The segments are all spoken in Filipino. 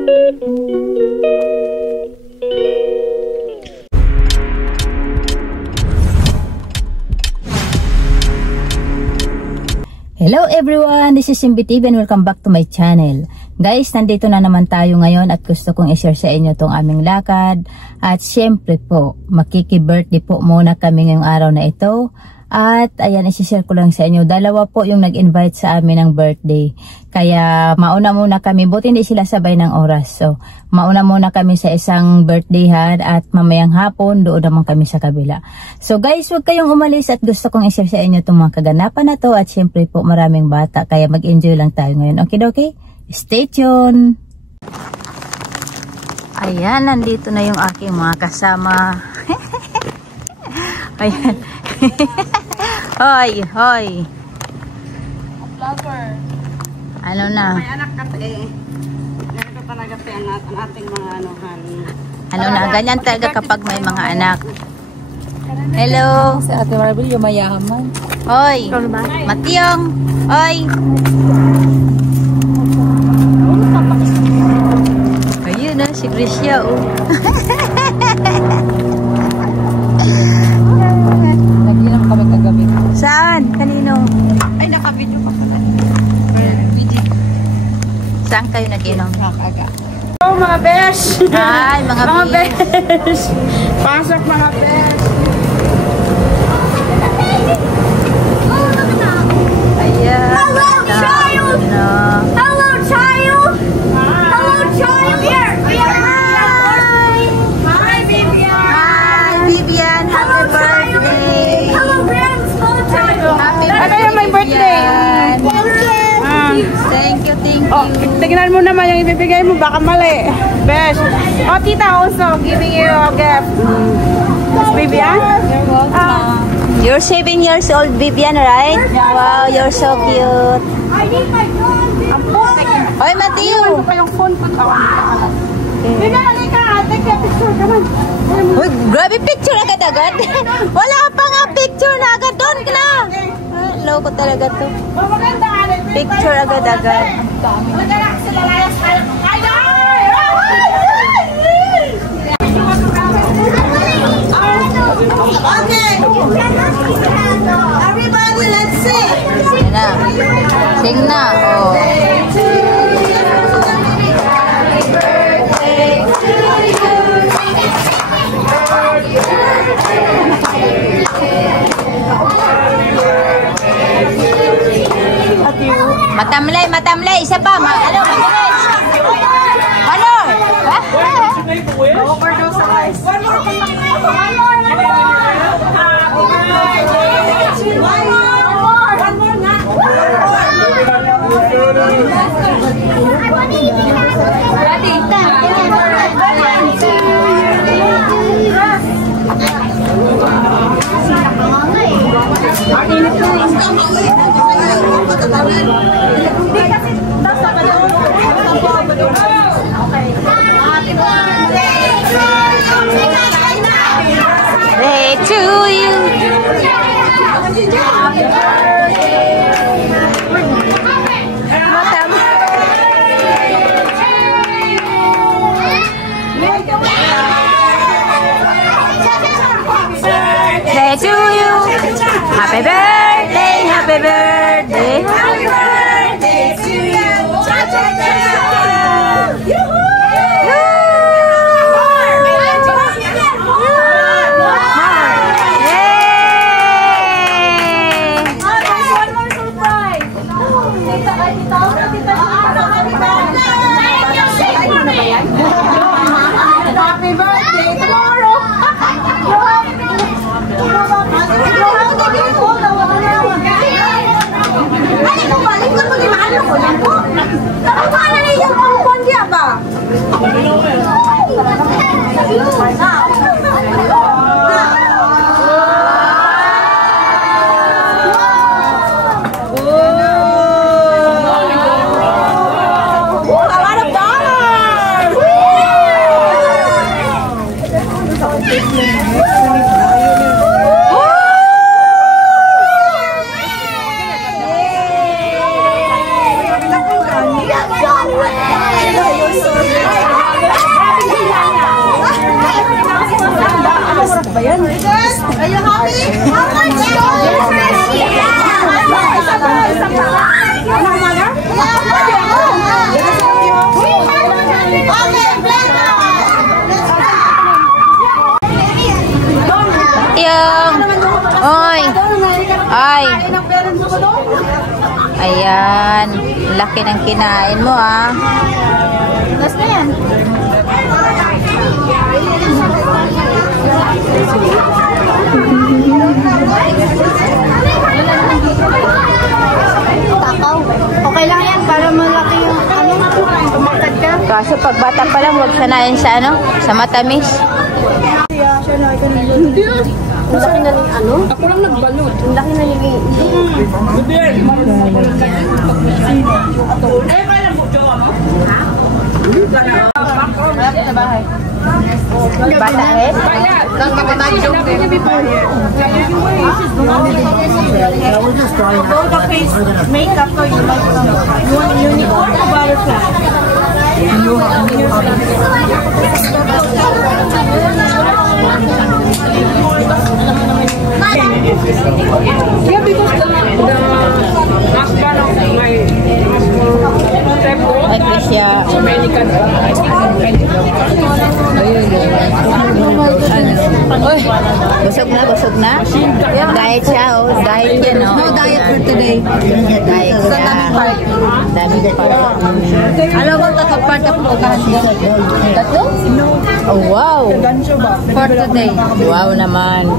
Hello everyone, this is Simbi TV and welcome back to my channel. Guys, nandito na naman tayo ngayon at gusto kong i-share sa inyo tong aming lakad. At syempre po, makiki-birthday po muna kami ngayong araw na ito. At ayan, i-share ko lang sa inyo. Dalawa po yung nag-invite sa amin ng birthday. Kaya mauna muna kami, buti hindi sila sabay ng oras. So, mauna muna kami sa isang birthday at mamayang hapon, doon naman kami sa kabila. So guys, huwag kayong umalis at gusto kong i-share sa inyo itong mga kaganapan na to. At syempre po, maraming bata. Kaya mag-enjoy lang tayo ngayon. Okay? Stay tuned! Ayan, nandito na yung aking mga kasama. Ayan. Hoy! Vlogger. Ano na? May anak ka ganito talaga ang ating mga anuhan. Ano na? Ganyan talaga kapag may mga anak. Hello! Si Ate Marvel, yung mayaman. Hoy! Matiyong! Hoy! Ayun na, si Grisha, oh. Nag-inom kami kagabi. Saan? Kanino? Ay, naka-video pa pala. Saan kayo nag-inom? Nakaga. Oh, mga besh! Ay, mga besh! Pasok, mga besh! Ayan. Hello, child! Hello, child! Hi! Hello, child! Here! Hi, Vivian! Hi, Vivian. Happy birthday. Hello, friends! Hello, child! Happy Ano yung may birthday? Thank you. Oh, tignan mo naman yung ibibigay mo, baka mali. Besh. Oh, tita also giving you a gift. Vivian? You're welcome. You're 7 years old, Vivian, right? Wow, you're so cute. I need my phone! Hoy, Matthew. Iwan ko pa yung phone ko. Vivian, halika. Take a picture. Come on. Uy, grabe picture agad-agad. Wala pa nga picture na agad. Doon ka na. Loko talaga to. Maganda nga. Picture agad-agad. Maganda sila layas tayo. Okay! Everybody, let's sing! Sing na. Sing na. Oh. Matamlay. Isa pa. Ano? Overdose sa ice. One more. Day to you. Day to you. Happy birthday. Happy birthday. Happy birthday to you! Happy birthday tomorrow. Are you happy? How much? Oy. Ay. Ayan. Laki ng kinain mo, ah. Gas na yan. Takaw. Okay lang yan para malaki yung tumakad ka. Kaso pag bata pa lang, huwag sanayin sa sa matamis. Ang laki na ng ano? Ako lang nagbalot. Ang laki na yung Bata eh? Makeup ko you want unicorn or butterfly? Yeah, because the husband of my stepdaughter is American. Uy, busog na. Diet siya, oh. Diet yan, oh. No diet for today. Diet siya. Daming part. Alam mo, part of tatlo? Oh, wow. For today. Wow naman.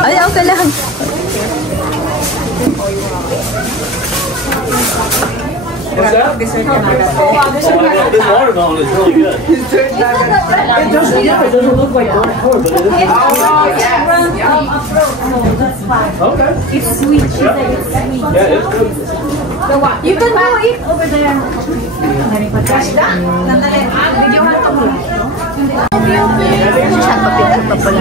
Ay, okay lang. What's that? This watermelon is really good. It doesn't look like watermelon, but it is. Okay. It's sweet. She said it's sweet. Yeah, it's good. You can go eat over there. Video ka ito mo. Saan papicture pa pala?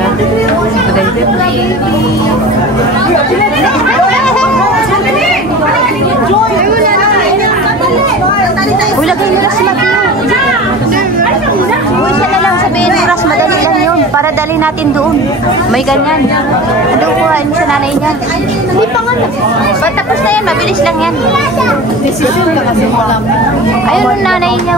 Uy, lagay nila sila dito. Uy, siya na lang sabihin mo, Ras, madali lang yun. Para dali natin doon. May ganyan. Ano, kuhain mo sa nanay niya. Hindi pa nga. Tapos na yan, mabilis lang yan. Decision ka kasi wala mo. Ayun ang nanay niya.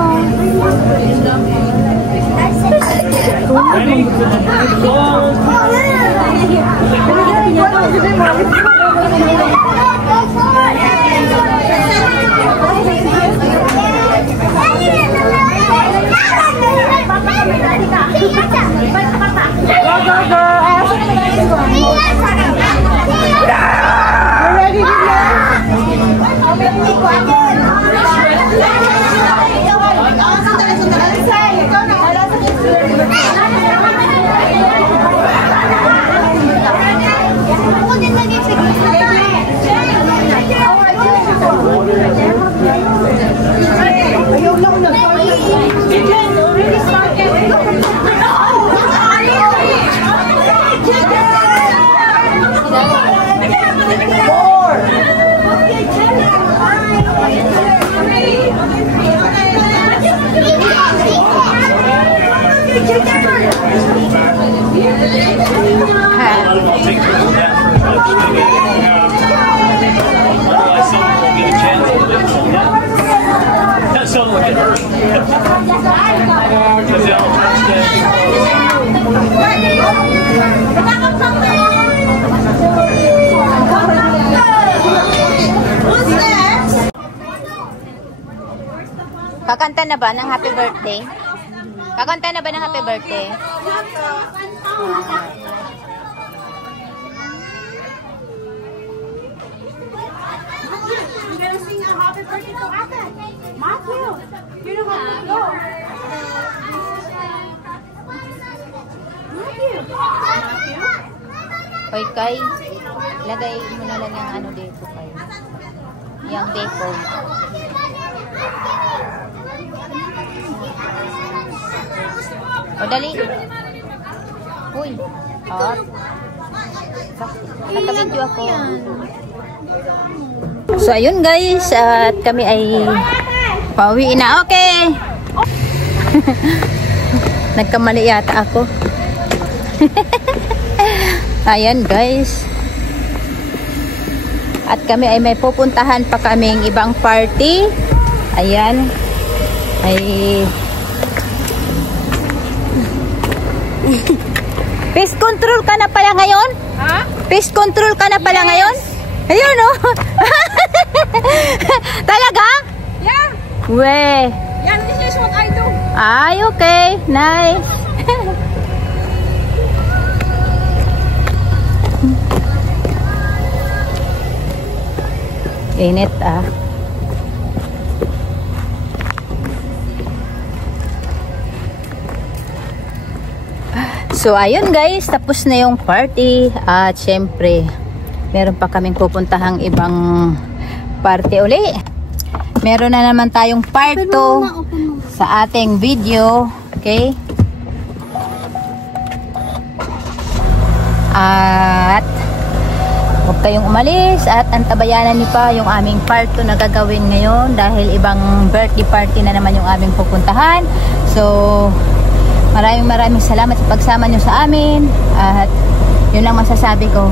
Kakanta na ba ng happy birthday? Kakanta na ba ng happy birthday? You're gonna sing a happy birthday to Ate. Matthew, you know how to go. Hoy, Kay. Lagay mo na lang yung ano dito, Kay. Yung decor. O, dali. Uy. Hot. Nakabidyo ako. So, ayun guys. At kami ay pauwi na. Okay. Nagkamali yata ako. Ayan guys. At kami ay may pupuntahan pa kaming ibang party. Ayan. Ay pest control ka na pala ngayon? Ha? Pest control ka na pala ngayon? Ayun oh. Talaga? Yeah. We. Yeah, this is what I do. Ay, okay. Nice. Init ah. So ayun guys, tapos na yung party at syempre meron pa kaming pupuntahang ibang party uli. Meron na naman tayong part 2 sa ating video, okay? At huwag kayong umalis at antabayanan niyo pa yung aming part 2 na gagawin ngayon dahil ibang birthday party na naman yung aming pupuntahan. So maraming salamat sa pagsama nyo sa amin at yun lang masasabi ko,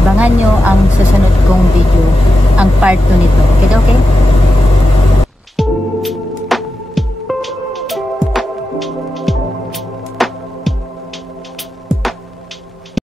abangan nyo ang susunod kong video, ang part 2 nito. Okay?